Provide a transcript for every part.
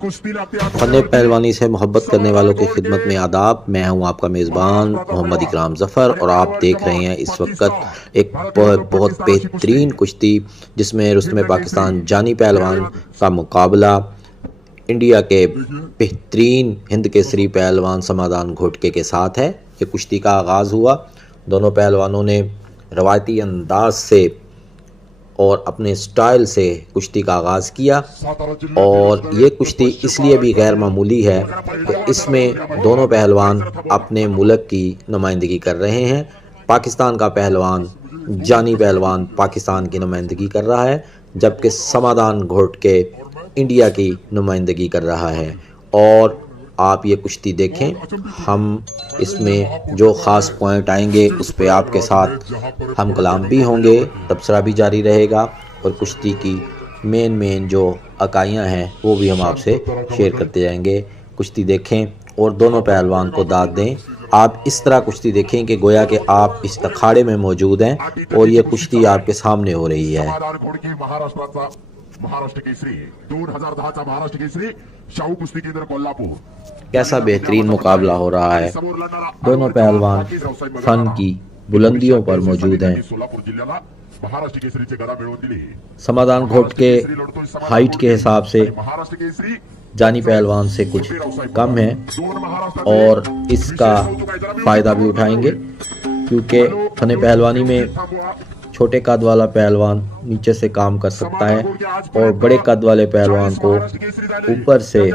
Fun पहलवानी से मोहब्बत करने वालों की खिदमत में आदाब। मैं हूं आपका मेज़बान मोहम्मद इकराम ज़फ़र और आप देख रहे हैं इस वक्त एक बहुत बेहतरीन कुश्ती जिसमें रुस्तम पाकिस्तान जानी पहलवान का मुकाबला इंडिया के बेहतरीन हिंद केसरी पहलवान समादान घोटके के साथ है। ये कुश्ती का आगाज़ हुआ। दोनों पहलवानों ने रवायती अंदाज से और अपने स्टाइल से कुश्ती का आगाज़ किया और ये कुश्ती इसलिए भी गैर मामूली है कि इसमें दोनों पहलवान अपने मुल्क की नुमाइंदगी कर रहे हैं। पाकिस्तान का पहलवान जानी पहलवान पाकिस्तान की नुमाइंदगी कर रहा है, जबकि समादान घोटके इंडिया की नुमाइंदगी कर रहा है। और आप ये कुश्ती देखें। हम इसमें जो ख़ास पॉइंट आएंगे उस पे आपके साथ हम कलाम भी होंगे, तबसरा भी जारी रहेगा और कुश्ती की मेन जो अकाइयाँ हैं वो भी हम आपसे शेयर करते जाएंगे। कुश्ती देखें और दोनों पहलवान को दाद दें। आप इस तरह कुश्ती देखें कि गोया कि आप इस अखाड़े में मौजूद हैं और ये कुश्ती आपके सामने हो रही है। महाराष्ट्र केसरी 2010चा महाराष्ट्र केसरी शाहू कुस्ती केंद्र कोल्हापूर। कैसा बेहतरीन मुकाबला हो रहा है। दोनों पहलवान फन की बुलंदियों पर मौजूद हैं। समादान घोटके हाइट के हिसाब से जानी पहलवान से कुछ कम है और इसका फायदा भी उठाएंगे, क्योंकि फन पहलवानी में छोटे कद वाला पहलवान नीचे से काम कर सकता है और बड़े कद वाले पहलवान को ऊपर से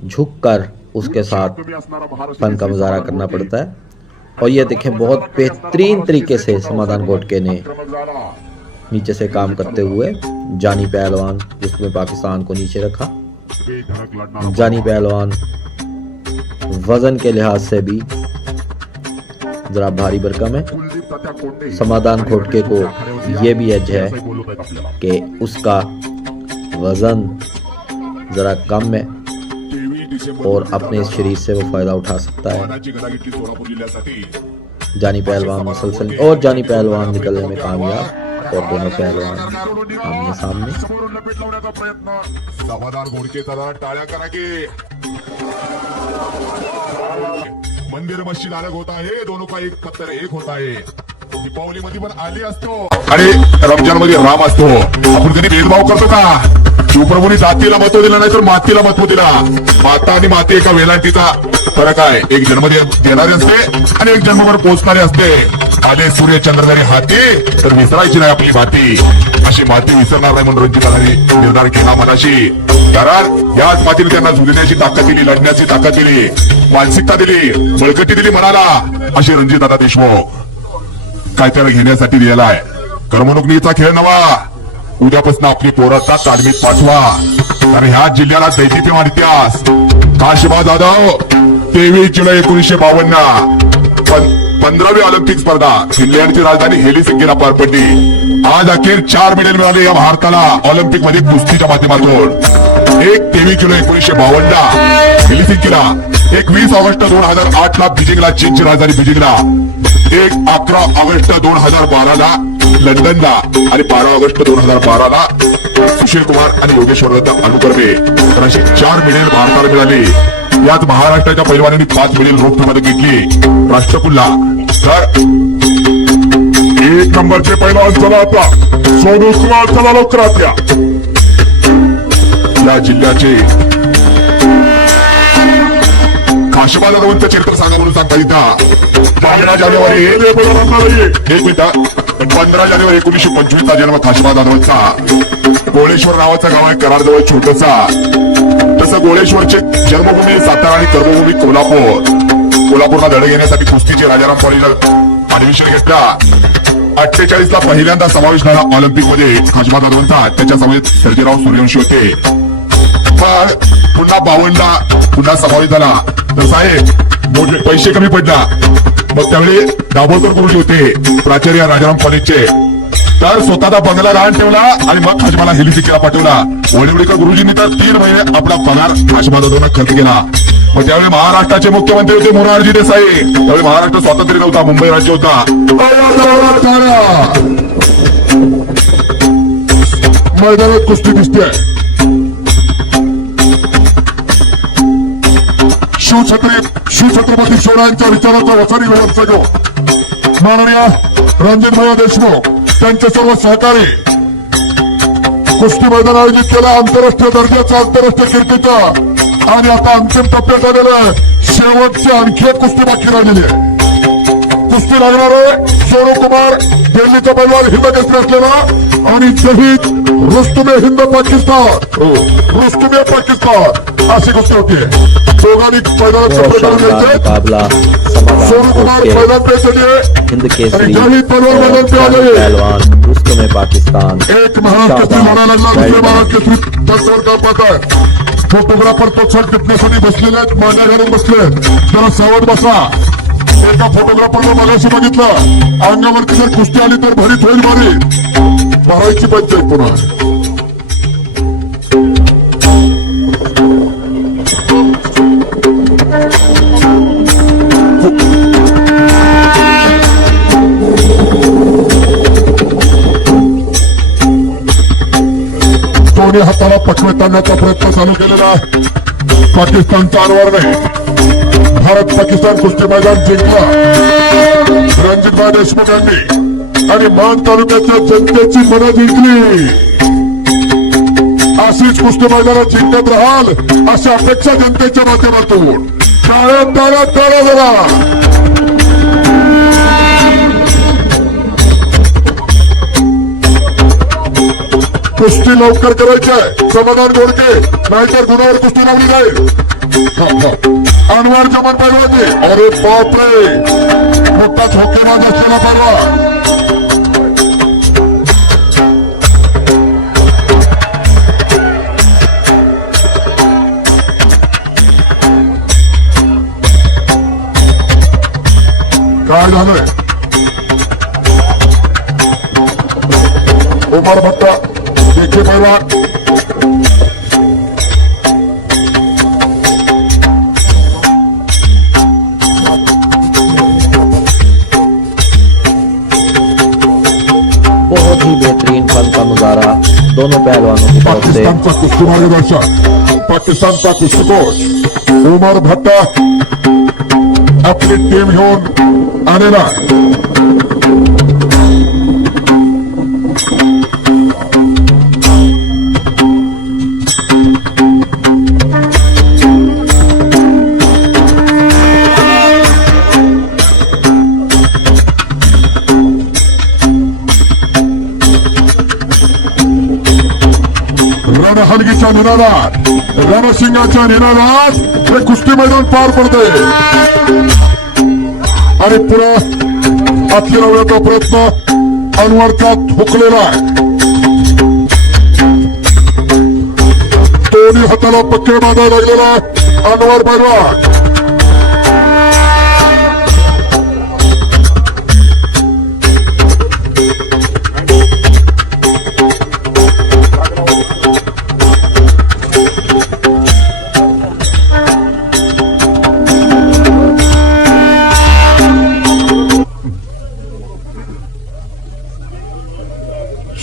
झुककर उसके साथ फन का मुजाहरा करना पड़ता है। और ये देखें, बहुत बेहतरीन तरीके से समादान घोटके ने नीचे से काम करते हुए जानी पहलवान जिसमें पाकिस्तान को नीचे रखा। जानी पहलवान वजन के लिहाज से भी जरा भारी भरकम है। समादान घोटके को ये भी एज है कि उसका वजन जरा कम है और अपने इस शरीर से वो फायदा उठा सकता है। जानी पहलवान मुसलसल और जानी पहलवान निकलने में कामयाब और दोनों पहलवान आमने सामने। समाधान घोटके टाळ्या करा की मंदिर मस्जिद अलग होता है, दोनों का एक पत्थर एक होता है। दीपावली मध्ये पण आली असतो आणि रमजान मध्ये राम असतो। आपण कधी भेदभाव करतो का? शिवप्रभूंनी जातीला महत्व दिलं नाही तर मातीला महत्व दिला। माता आणि माती एका वेलांटीचा फरक आहे। एक जन्म देणारी असते आणि एक जन्मभर पोचणारी असते। आले सूर्य चंद्रधारी हाती तर विसरायची नाही आपली माती, अशी माती विसरणार नाही म्हणून रणजिताने निर्धार केला मनाशी। कारण याच मातीने त्यांना झुलण्याची ताकद दिली, लढण्याची ताकद दिली, मानसिकता दिली, बळकटी दिली मनाला, अशी रणजितदादा देशमुख काय त्याला घेण्यासाठी दिलेला आहे। करमणुकीचा खेळ नवा, उद्यापासून आपली पोराचा तालमीत पाठवा, कारण ह्या जिल्ह्याला दैदिप्यमान इतिहास। काशिबा जाधव 23 जुलै 1952 15वी ऑलिम्पिक स्पर्धा फिनलँडची राजधानी हेलिसिंकीला पार पडली। आज अखेर 4 मेडल मिळाले या भारताला ऑलिम्पिक मध्ये कुस्तीच्या माध्यमातून। 23 जुलै 1952 हेलिसिंकीला, 20 ऑगस्ट 2008 ला बीजिंगला, चीनची राजधानी बीजिंगला, 11 ऑगस्ट 2012 लंडनला आणि 12 ऑगस्ट 2012 सुशील कुमार आणि योगेश्वर दत्त अनुकर्वे अशी 4 मेडल भारताला मिळाली। यात महाराष्ट्राच्या पैलवानांनी 5 मेडल रोख मध्ये घेतली राष्ट्रकुलला। तर 1 नंबरचे पैलवान चला आता सोनू कुमार, चला लवकर आपल्या या जिल्ह्याचे काशिबा जाधवांचं चरित्र सांगा म्हणून सांगता इथं 15 जानेवारी 1925 चा जन्म काशिबा जाधवांचा। गोळेश्वर नावाचं गाव आहे कराडजवळ छोटसा। तसं गोळेश्वरचे जन्मभूमी सातारा आणि कर्मभूमी कोल्हापूरला लढ घेण्यासाठी कुस्तीचे राजाराम कॉलेजला ऍडमिशन घेतला। 48 ला पहिल्यांदा समावेश झाला ऑलिम्पिक मध्ये काशिबा जाधवांचा। त्याच्या समवेत सर्जेराव सूर्यवंशी होते। पुन्हा 52 ला पुन्हा समावेश झाला। तर साहेब पैसे कमी पडला, मग त्यावेळी दाभोळकर गुरुजी होते प्राचार्य राजाराम कॉलेजचे। तर स्वतःचा बंगला राहून ठेवला आणि मग काशिबाला हेलिसिंकीला पाठवला। वडीवडीकर गुरुजींनी तर 3 महिने आपला पगार काशिबा जाधवांना खर्च केला। मग त्यावेळी महाराष्ट्राचे मुख्यमंत्री होते मोरारजी देसाई। त्यावेळी महाराष्ट्र स्वातंत्र्य नव्हता, मुंबई राज्य होता। मैदानात कुस्ती दिसते। शिवछत्रपती शिवरायांच्या विचाराचा वचनी वर्ष घेऊ माननीय रणजितभाई देशमुख त्यांचे सर्व सहकारी कुस्ती मैदान आयोजित केलं आंतरराष्ट्रीय दर्जाचं आंतरराष्ट्रीय कीर्तीचं आणि आता अंतिम टप्प्यात आलेलं शेवटची आणखी एक कुस्ती बाकी राहिलेली आहे कुस्ती लागणारे सोनू कुमार दिल्लीचा पैलवान हिंद केसरी असलेला आणि शहीद रुस्तुमे हिंद पाकिस्तान रुस्तुमे पाकिस्तान अशी कुस्ती होती दोघांनी मैदानात सोनू कुमार मैदान पे चलिए हिंद केसरी शहीद पैलवान मैदान पे आ जाइए पहलवान रुस्तुमे पाकिस्तान एक महान केसरी लढा लागला दुसरे महान केसरी तत्वर कापत आहे फोटोग्राफर तो छट टिपण्यासाठी बसलेले आहेत मांड्या घालून बसले जरा सावध बसा एका फोटोग्राफरला मगाशी बघितलं अंगावरती जर कुस्ती आली तर भरीत होईल भरायची पंचायत पुन्हा दोन्ही हाताला पटवत आणण्याचा प्रयत्न चालू केलेला आहे पाकिस्तानचा अनवरने भारत पाकिस्तान कुस्ती मैदान जिंकला रणजितभाई देशमुख यांनी आणि मान तालुक्याच्या जनतेची मनं जिंकली अशीच कुस्ती मैदानात जिंकत राहाल अशी अपेक्षा जनतेच्या माध्यमातून टाळ्या टाळ्या टाळ्या जरा कुस्ती लवकर करायची आहे समाधान घोडके नाहीतर गुन्ह्यावर कुस्ती लावली जाईल अनवर जमन पैलवानजी अरे बापरे मोठा झोकेबाज असलेला पैलवान काय झालंय उमर भट्टा देखील पैलवान बहुत ही बेहतरीन फन का मुजाहरा दोनों पहलवानों की तरफ से पाकिस्तानचा कुस्ती मार्गदर्शक पाकिस्तानचा कुस्ती कोच उमर भट्टा आपली टीम घेऊन आलेला रणहलगीच्या निनादात रणसिंगाच्या निनादात हे कुस्ती मैदान पार पडते आणि पुढे अखेरवण्याचा प्रयत्न अनवरचा हुकलेला आहे दोन्ही हाताला पक्के बांधायला लागलेला अनवर पैलवान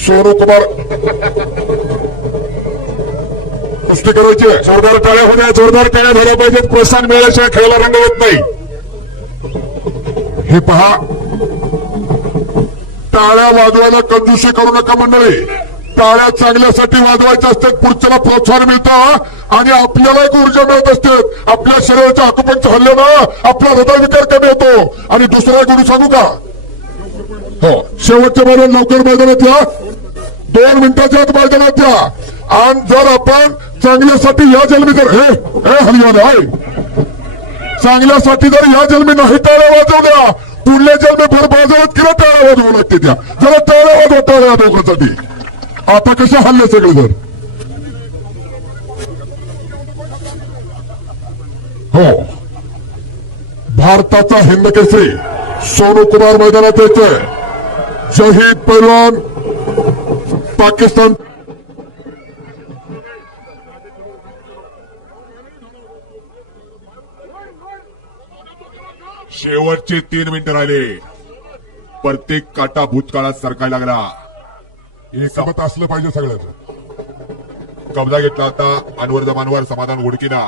सोनू कुमार कुस्ती करायची जोरदार टाळ्या होत्या जोरदार टाळ्या झाल्या पाहिजेत प्रोत्साहन मिळाल्याशिवाय खेळाला रंग येत नाही हे पहा टाळ्या वाजवायला कंजूसी करू नका मंडळी टाळ्या चांगल्यासाठी वाजवायच्या असतात पुढच्याला प्रोत्साहन मिळतं आणि आपल्याला एक ऊर्जा मिळत असते आपल्या शरीराच्या आकुपंच हल्ल्यानं आपला हृदयविकार कमी होतो आणि दुसरा गुरु सांगू का हो शेवटच्या मैदान लवकर मैदानात या 2 मिनिटाच्या आत मैदानात या आणि जर आपण चांगल्यासाठी या जन्मी जर हलवान आहे चांगल्यासाठी जर या जन्मी नाही टाळ्या वाजवल्या पुढल्या जन्मी भर बाजारात किंवा टाळ्या वाजवू लागते त्या जरा टाळ्या वाजवा टाळ्या दोघांसाठी आता कशा हल्ले सगळे जर हो भारताचा हिंद केसरी सोनू कुमार मैदानात येतोय शहीद पैलवान पाकिस्तान शेवटचे 3 मिनिटं राहिले प्रत्येक काटा भूतकाळात सरकायला लागला हे सबत असलं पाहिजे सगळ्याचं कब्जा घेतला आता अनवर जमानवर समाधान घोडकीना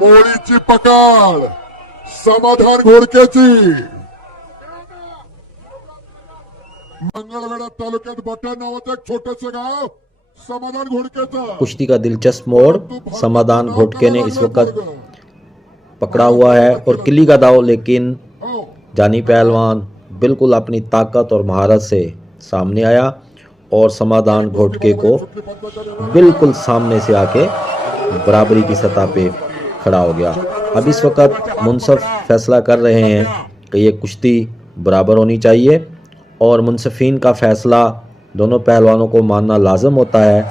मोळीची पकड समाधान घोडकेची. मंगळवेढा तालुक्यात बटा नावाचं एक छोटस गाव समाधान घोडकेचं. कुश्ती का दिलचस्प मोड़ समाधान घोटके ने इस वक्त पकड़ा हुआ है और किली का दाव, लेकिन जानी पहलवान बिल्कुल अपनी ताकत और महारत से सामने आया और समाधान घोटके को बिल्कुल सामने से आके बराबरी की सतह पे खड़ा हो गया। अब इस वक्त मुनसफ फैसला कर रहे हैं कि ये कुश्ती बराबर होनी चाहिए और मुनसफीन का फैसला दोनों पहलवानों को मानना लाजम होता है,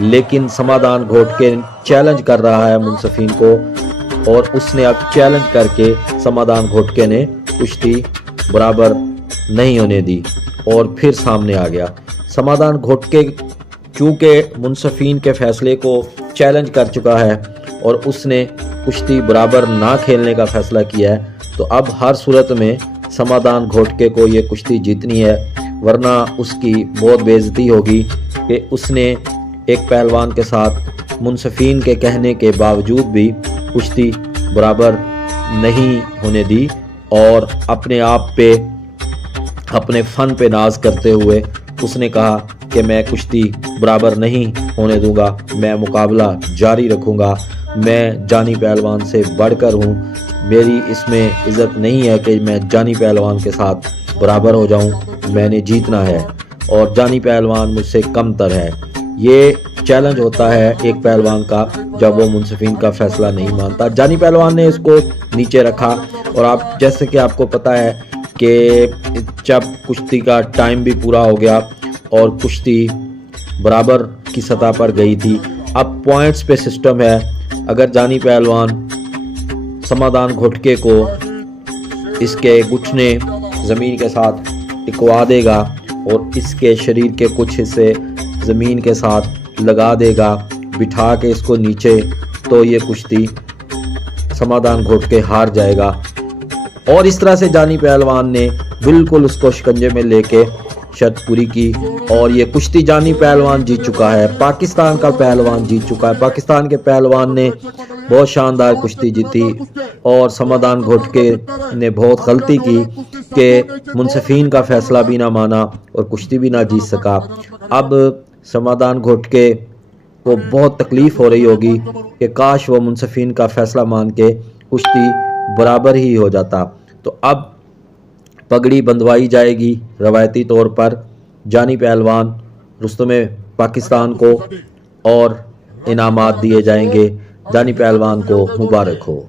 लेकिन समाधान घोटके चैलेंज कर रहा है मुनसफीन को और उसने अब चैलेंज करके समाधान घोटके ने कुश्ती बराबर नहीं होने दी और फिर सामने आ गया। समाधान घोटके चूँकि मुनसफीन के फैसले को चैलेंज कर चुका है और उसने कुश्ती बराबर ना खेलने का फैसला किया है, तो अब हर सूरत में समाधान घोटके को ये कुश्ती जीतनी है, वरना उसकी बहुत बेइज्जती होगी कि उसने एक पहलवान के साथ मुनसफीन के कहने के बावजूद भी कुश्ती बराबर नहीं होने दी और अपने आप पे, अपने फ़न पे नाज करते हुए उसने कहा कि मैं कुश्ती बराबर नहीं होने दूंगा, मैं मुकाबला जारी रखूंगा, मैं जानी पहलवान से बढ़कर हूं, मेरी इसमें इज़्ज़त नहीं है कि मैं जानी पहलवान के साथ बराबर हो जाऊं, मैंने जीतना है और जानी पहलवान मुझसे कमतर है। ये चैलेंज होता है एक पहलवान का जब वो मुनसफीन का फैसला नहीं मानता। जानी पहलवान ने इसको नीचे रखा और आप जैसे कि आपको पता है कि जब कुश्ती का टाइम भी पूरा हो गया और कुश्ती बराबर की सतह पर गई थी, अब पॉइंट्स पे सिस्टम है। अगर जानी पहलवान समाधान घोटके को इसके घुटने ज़मीन के साथ टिकवा देगा और इसके शरीर के कुछ हिस्से ज़मीन के साथ लगा देगा, बिठा के इसको नीचे, तो ये कुश्ती समाधान घोटके हार जाएगा। और इस तरह से जानी पहलवान ने बिल्कुल उसको शिकंजे में लेके शर्त पूरी की और ये कुश्ती जानी पहलवान जीत चुका है, पाकिस्तान का पहलवान जीत चुका है। पाकिस्तान के पहलवान ने बहुत शानदार कुश्ती जीती और समाधान घोटके ने बहुत गलती की कि मुनसफीन का फैसला भी ना माना और कुश्ती भी ना जीत सका। अब समाधान घोटके को बहुत तकलीफ़ हो रही होगी कि काश वो मुनसफीन का फैसला मान के कुश्ती बराबर ही हो जाता। तो अब पगड़ी बंधवाई जाएगी रवायती तौर पर, जानी पहलवान रुस्तमे पाकिस्तान को और इनामात दिए जाएंगे। जानी पहलवान को मुबारक हो।